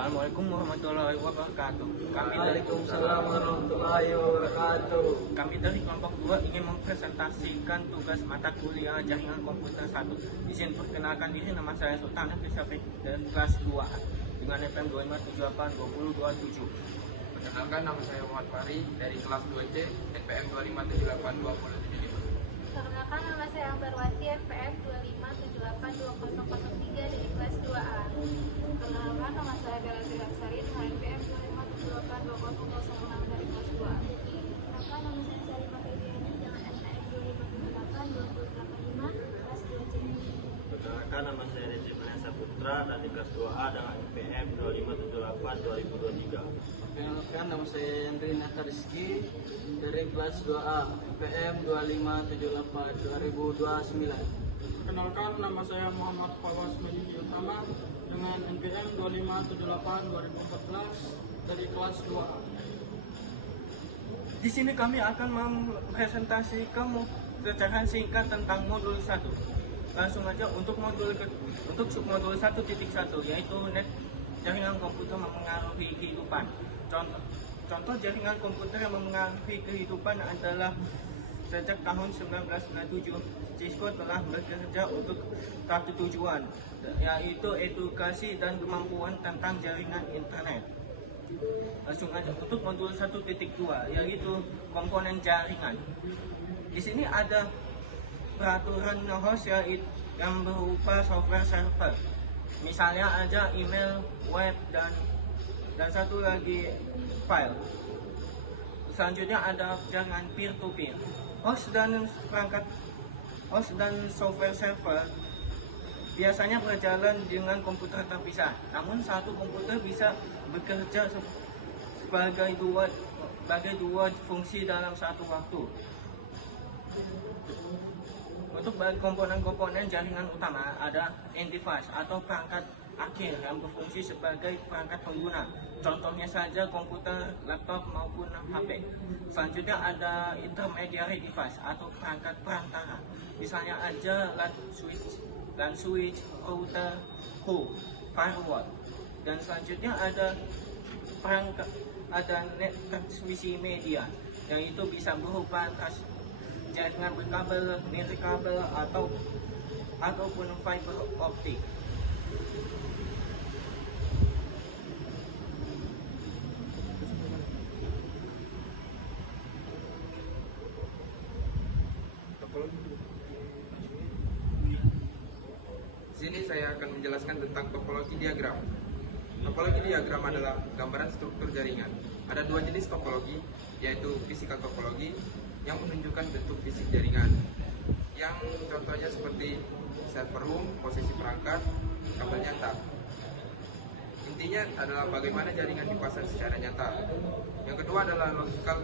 Assalamualaikum warahmatullahi wabarakatuh. Waalaikumsalam warahmatullahi wabarakatuh. Kami dari kelompok 2 ingin mempresentasikan tugas mata kuliah jaringan komputer 1. Izin perkenalkan diri, nama saya Sultan Nafisafik dari kelas 2 dengan FM 2578 2027. Perkenalkan, nama saya Muhammad Fahri dari kelas 2C NPM 2578 2075. Perkenalkan, nama saya Ambarwati NPM 25782003 dari kelas 2A. Perkenalkan, nama saya Bella Sari dengan NPM 25782006 dari kelas 2A. Perkenalkan, nama saya Syarifah Febriani dengan NPM 25782085 kelas 2C. Perkenalkan, nama saya Rezi Vanessa Putra dari kelas 2A dengan NPM 2578 2023. Perkenalkan, nama saya Yandri Nata Rizky dari kelas 2A NPM 2578 2029. Perkenalkan, nama saya Muhammad Fawaz Majidi Utama dengan NPM 2578 2014 dari kelas 2A. Di sini kami akan mempresentasikan secara singkat tentang modul 1. Langsung aja untuk submodul 1.1 yaitu net jaringan komputer memengaruhi kehidupan. Contoh jaringan komputer yang memengaruhi kehidupan adalah sejak tahun 1997 Cisco telah bekerja untuk satu tujuan, yaitu edukasi dan kemampuan tentang jaringan internet. Langsung aja untuk modul 1.2 yaitu komponen jaringan. Di sini ada peraturan host yang berupa software server. Misalnya aja email, web, dan satu lagi file. Selanjutnya ada jaringan peer-to-peer. Host dan software server biasanya berjalan dengan komputer terpisah. Namun satu komputer bisa bekerja sebagai dua fungsi dalam satu waktu. Untuk komponen-komponen jaringan utama ada end device atau perangkat akhir yang berfungsi sebagai perangkat pengguna. Contohnya saja komputer, laptop maupun HP. Selanjutnya ada intermediary device atau perangkat perantara. Misalnya aja LAN switch, router, host, firewall. Dan selanjutnya ada net transmisi media yang itu bisa berupa jaringan berkabel, nirkabel ataupun fiber optik. Di sini saya akan menjelaskan tentang topologi diagram. Topologi diagram adalah gambaran struktur jaringan. Ada dua jenis topologi, yaitu physical topologi yang menunjukkan bentuk fisik jaringan, yang contohnya seperti server room, posisi perangkat, kabel nyata. Intinya adalah bagaimana jaringan dipasang secara nyata. Yang kedua adalah logical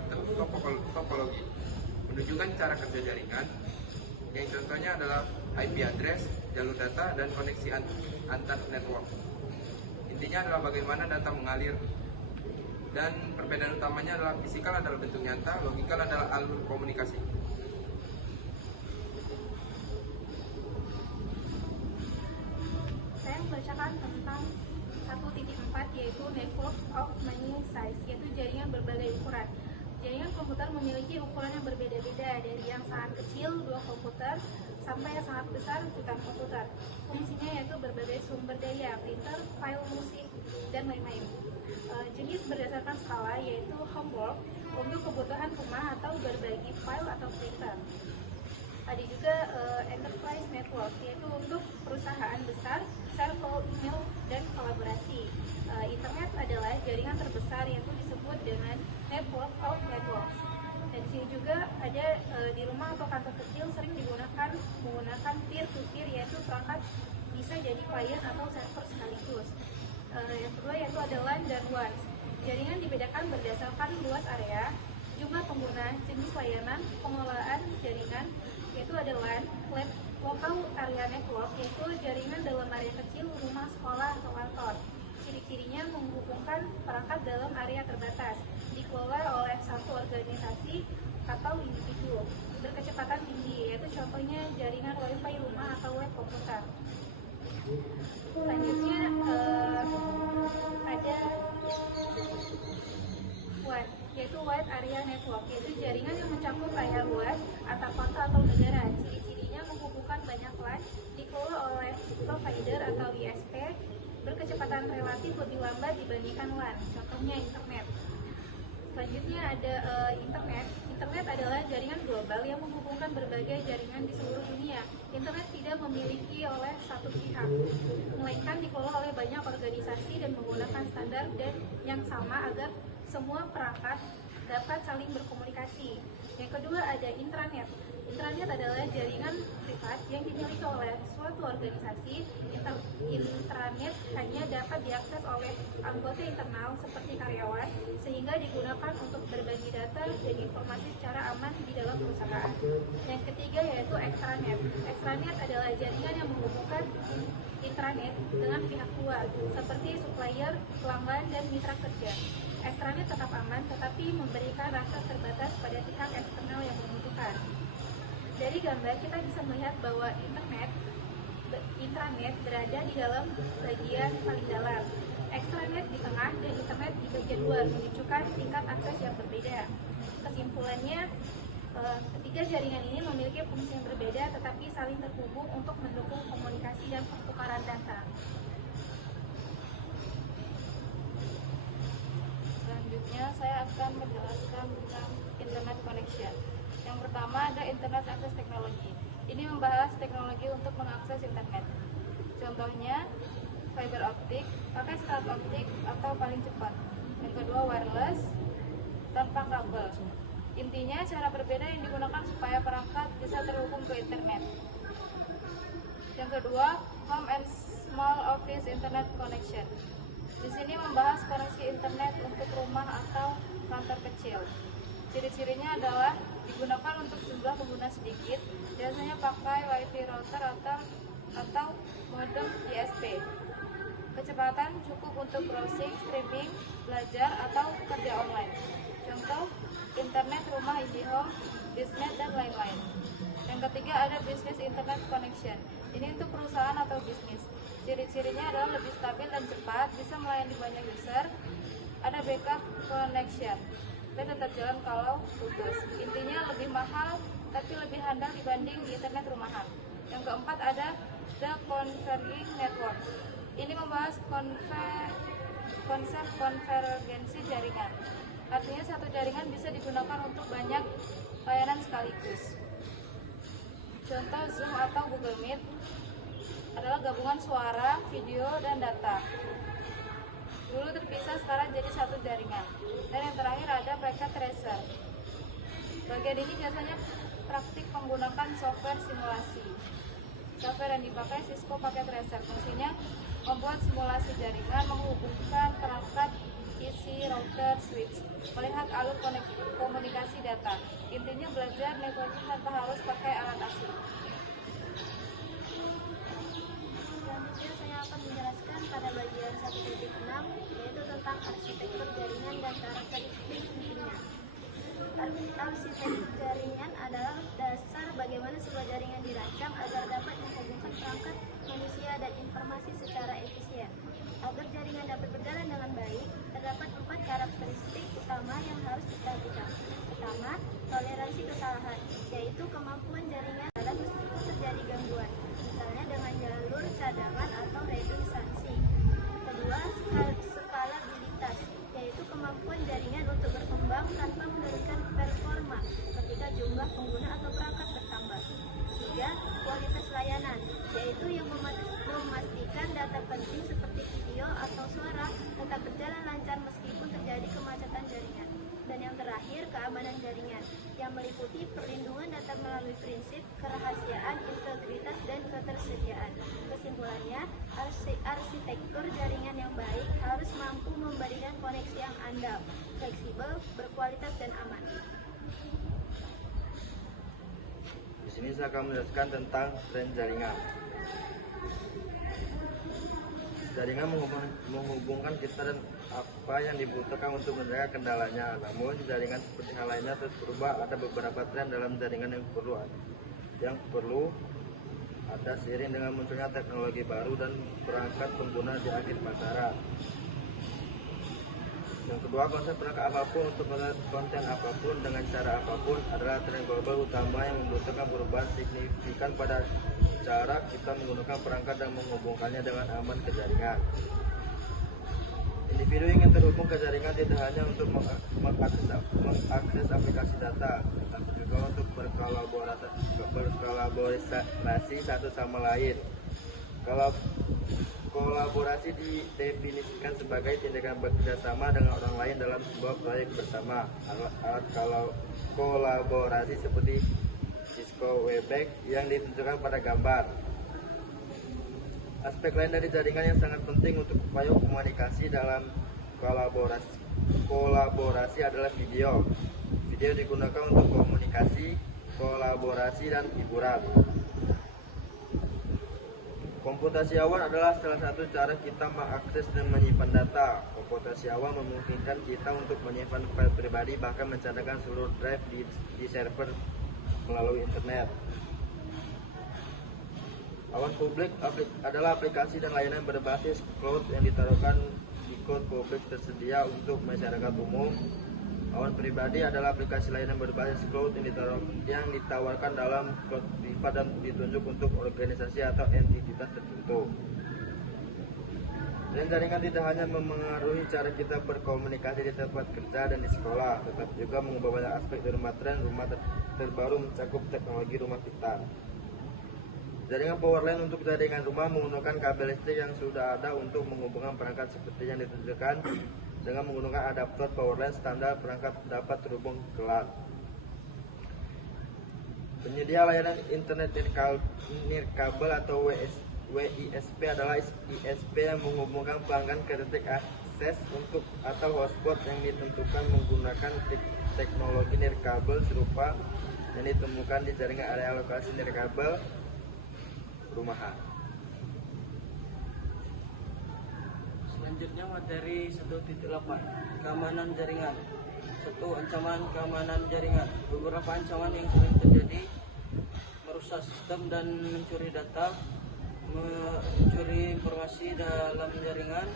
topologi, menunjukkan cara kerja jaringan, yang contohnya adalah IP address, jalur data, dan koneksi antar network. Intinya adalah bagaimana data mengalir. Dan perbedaan utamanya adalah fisikal adalah bentuk nyata, logikal adalah alur komunikasi. Saya membacakan tentang 1.4 yaitu network of many size, yaitu jaringan berbagai ukuran. Jaringan komputer memiliki ukuran yang berbeda-beda, dari yang sangat kecil 2 komputer sampai yang sangat besar jutaan komputer. Fungsinya yaitu berbagai sumber daya, printer, file musik, dan lain-lain. Jenis berdasarkan skala yaitu homework untuk kebutuhan rumah atau berbagi file atau printer. Ada juga enterprise network yaitu untuk perusahaan besar, server email, dan kolaborasi. Internet adalah jaringan terbesar yaitu disebut dengan network of networks. Dan di sini juga ada di rumah atau kantor kecil sering menggunakan peer-to-peer yaitu perangkat bisa jadi client atau server sekaligus. Yang kedua yaitu ada LAN dan WAN. Jaringan dibedakan berdasarkan luas area, jumlah pengguna, jenis layanan, pengelolaan jaringan, yaitu ada LAN, local area network, yaitu jaringan dalam area kecil, rumah, sekolah, atau kantor. Ciri-cirinya menghubungkan perangkat dalam area terbatas, dikelola oleh satu organisasi atau individu, berkecepatan tinggi, yaitu contohnya jaringan wifi rumah atau web komputer. Selanjutnya ada area network, yaitu jaringan yang mencakup area luas atau kota atau negara. Ciri-cirinya menghubungkan banyak LAN, dikelola oleh provider atau ISP, berkecepatan relatif lebih lambat dibandingkan LAN, contohnya internet. Selanjutnya ada internet. Internet adalah jaringan global yang menghubungkan berbagai jaringan di seluruh dunia. Internet tidak memiliki oleh satu pihak, melainkan dikelola oleh banyak organisasi dan menggunakan standar dan yang sama agar semua perangkat dapat saling berkomunikasi. Yang kedua ada intranet. Intranet adalah jaringan privat yang dimiliki oleh suatu organisasi. Intranet hanya dapat diakses oleh anggota internal seperti karyawan, sehingga digunakan untuk berbagi data dan informasi secara aman di dalam perusahaan. Yang ketiga yaitu extranet. Extranet adalah jaringan yang menghubungkan intranet dengan pihak luar, seperti supplier, pelanggan, dan mitra kerja. Extranet tetap aman, tetapi memberikan akses terbatas pada pihak eksternal yang membutuhkan. Dari gambar kita bisa melihat bahwa intranet berada di dalam bagian paling dalam, extranet di tengah, dan internet di bagian luar, menunjukkan tingkat akses yang berbeda. Kesimpulannya, ketiga jaringan ini memiliki fungsi yang berbeda tetapi saling terhubung untuk mendukung komunikasi dan pertukaran data. Selanjutnya saya akan menjelaskan tentang internet connection. Yang pertama ada internet access technology. Ini membahas teknologi untuk mengakses internet. Contohnya fiber optik, pakai serat optik atau paling cepat. Yang kedua wireless, tanpa kabel. Intinya cara berbeda yang digunakan supaya perangkat bisa terhubung ke internet. Yang kedua home and small office internet connection. Di sini membahas koneksi internet untuk rumah atau kantor kecil. Ciri-cirinya adalah digunakan untuk jumlah pengguna sedikit, biasanya pakai wifi router atau modem ISP. Kecepatan cukup untuk browsing, streaming, belajar, atau kerja online. Contoh, internet rumah IndiHome, Biznet, dan lain-lain. Yang ketiga ada business internet connection. Ini untuk perusahaan atau bisnis. Ciri-cirinya adalah lebih stabil dan cepat, bisa melayani banyak user. Ada backup connection dan tetap jalan kalau putus. Intinya lebih mahal tapi lebih handal dibanding internet rumahan. Yang keempat ada the converging network. Ini membahas konsep konvergensi jaringan. Artinya satu jaringan bisa digunakan untuk banyak layanan sekaligus. Contoh Zoom atau Google Meet adalah gabungan suara, video, dan data. Dulu terpisah, sekarang jadi satu jaringan. Dan yang terakhir ada packet tracer. Bagian ini biasanya praktik menggunakan software simulasi. Software yang dipakai Cisco Packet Tracer. Fungsinya membuat simulasi jaringan, menghubungkan perangkat PC, router, switch, melihat alur komunikasi data. Intinya belajar networking tanpa harus pakai alat asing. Selanjutnya saya akan menjelaskan pada bagian 1.6, yaitu tentang arsitektur jaringan dan karakteristik intinya. Arsitektur jaringan adalah dasar bagaimana sebuah jaringan dirancang agar dapat menghubungkan perangkat manusia dan informasi secara efisien. Agar jaringan dapat berjalan dengan baik, terdapat 4 karakteristik utama yang harus diperhatikan. Pertama, toleransi kesalahan, yaitu kemampuan jaringan dalam meskipun terjadi gangguan, misalnya dengan jalur cadangan atau redundansi. Kedua, skalabilitas, yaitu kemampuan jaringan untuk berkembang tanpa menurunkan performa ketika jumlah pengguna atau perangkat bertambah. Tiga, kualitas layanan, yaitu yang memastikan data penting seperti video atau suara tetap berjalan lancar meskipun terjadi kemacetan jaringan. Dan yang terakhir, keamanan jaringan, yang meliputi perlindungan data melalui prinsip kerahasiaan, integritas, dan ketersediaan. Kesimpulannya, arsitektur jaringan yang baik harus mampu memberikan koneksi yang andal, fleksibel, berkualitas, dan aman. Di sini saya akan menjelaskan tentang tren jaringan. Jaringan menghubungkan kita dan apa yang dibutuhkan untuk menjaga kendalanya. Namun jaringan seperti hal lainnya terus berubah. Ada beberapa tren dalam jaringan yang perlu ada seiring dengan munculnya teknologi baru dan perangkat pengguna di akhir pasaran. Yang Kedua, konsep perangkat apapun untuk konten apapun dengan cara apapun adalah tren global utama yang membutuhkan perubahan signifikan pada cara kita menggunakan perangkat dan menghubungkannya dengan aman ke jaringan. Individu ingin terhubung ke jaringan tidak hanya untuk mengakses aplikasi data, tetapi juga untuk berkolaborasi satu sama lain. Kalau kolaborasi didefinisikan sebagai tindakan bekerjasama dengan orang lain dalam sebuah proyek bersama. Kalau kolaborasi seperti Cisco Webex yang ditunjukkan pada gambar. Aspek lain dari jaringan yang sangat penting untuk upaya komunikasi dalam kolaborasi adalah video. Video digunakan untuk komunikasi, kolaborasi, dan hiburan. Komputasi awan adalah salah satu cara kita mengakses dan menyimpan data. Komputasi awan memungkinkan kita untuk menyimpan file pribadi, bahkan mencatatkan seluruh drive di server melalui internet. Awan publik adalah aplikasi dan layanan berbasis cloud yang ditaruhkan di cloud publik tersedia untuk masyarakat umum. Awan pribadi adalah aplikasi layanan berbasis cloud yang ditawarkan dalam cloud privat dan ditunjuk untuk organisasi atau entitas tertentu. Dan jaringan tidak hanya memengaruhi cara kita berkomunikasi di tempat kerja dan di sekolah, tetapi juga mengubah banyak aspek dari rumah terbaru mencakup teknologi rumah pintar. Jaringan power line untuk jaringan rumah menggunakan kabel listrik yang sudah ada untuk menghubungkan perangkat seperti yang ditunjukkan. Dengan menggunakan adaptor power line standar, perangkat dapat terhubung ke LAN. Penyedia layanan internet nirkabel atau WISP adalah ISP yang menghubungkan pelanggan ke titik akses atau hotspot yang ditentukan menggunakan teknologi nirkabel serupa yang ditemukan di jaringan area lokasi nirkabel rumahan. Selanjutnya materi 1.8 keamanan jaringan. 1. Ancaman keamanan jaringan. Beberapa ancaman yang sering terjadi: merusak sistem dan mencuri data, mencuri informasi dalam jaringan,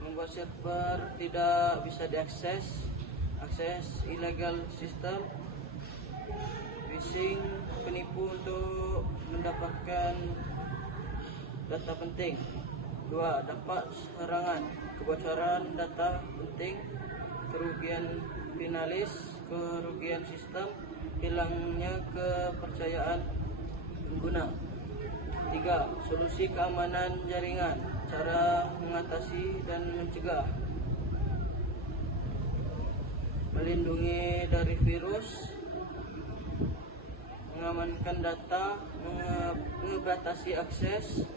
membuat server tidak bisa diakses, akses ilegal sistem, phishing, penipu untuk mendapatkan data penting. 2. Dampak serangan, kebocoran data penting, kerugian finalis, kerugian sistem, hilangnya kepercayaan pengguna. 3. Solusi keamanan jaringan, cara mengatasi dan mencegah: melindungi dari virus, mengamankan data, mengatasi akses,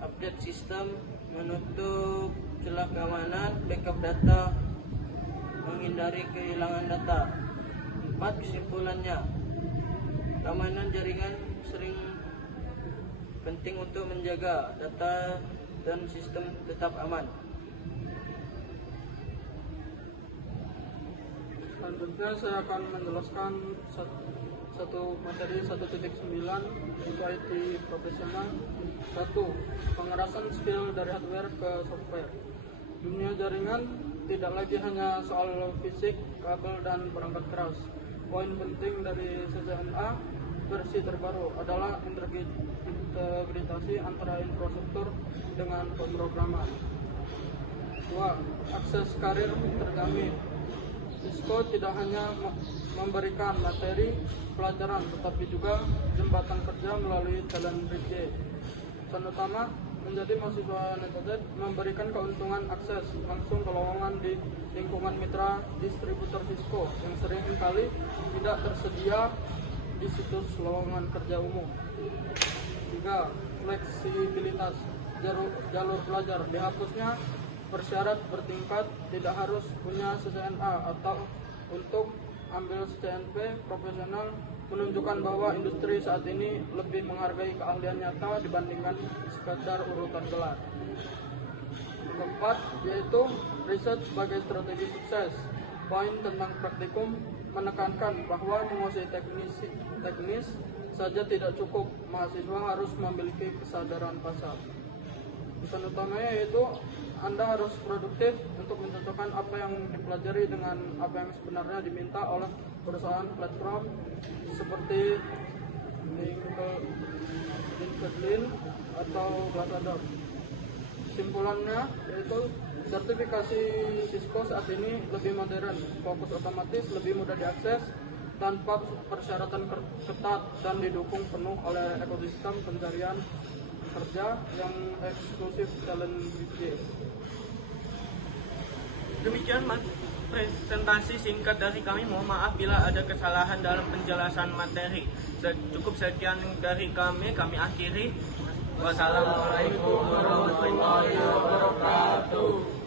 update sistem, menutup celah keamanan, backup data, menghindari kehilangan data. 4. Kesimpulannya, keamanan jaringan sering penting untuk menjaga data dan sistem tetap aman. Selanjutnya saya akan menjelaskan satu materi 1.9 yaitu IT profesional. 1. Pengerasan skill dari hardware ke software. Dunia jaringan tidak lagi hanya soal fisik, kabel, dan perangkat keras. Poin penting dari CCNA versi terbaru adalah integrasi antara infrastruktur dengan pemrograman. 2. Akses karir terjamin. Cisco tidak hanya memberikan materi pelajaran, tetapi juga jembatan kerja melalui talent bridge. Pesan utama, menjadi mahasiswa NetZ memberikan keuntungan akses langsung ke lowongan di lingkungan mitra distributor Cisco yang seringkali tidak tersedia di situs lowongan kerja umum. 3. Fleksibilitas jalur belajar. Dihapusnya persyarat bertingkat, tidak harus punya CCNA atau untuk ambil CCNP profesional, menunjukkan bahwa industri saat ini lebih menghargai keahlian nyata dibandingkan sekadar urutan gelar. Keempat, yaitu riset sebagai strategi sukses. Poin tentang praktikum menekankan bahwa menguasai teknis saja tidak cukup, mahasiswa harus memiliki kesadaran pasar. Pesan utamanya yaitu Anda harus produktif untuk mencocokkan apa yang dipelajari dengan apa yang sebenarnya diminta oleh perusahaan platform seperti LinkedIn atau Glassdoor. Kesimpulannya yaitu sertifikasi Cisco saat ini lebih modern, fokus otomatis, lebih mudah diakses, tanpa persyaratan ketat dan didukung penuh oleh ekosistem pencarian kerja yang eksklusif talent BPJS. Demikian presentasi singkat dari kami. Mohon maaf bila ada kesalahan dalam penjelasan materi. Cukup sekian dari kami akhiri. Wassalamualaikum warahmatullahi wabarakatuh.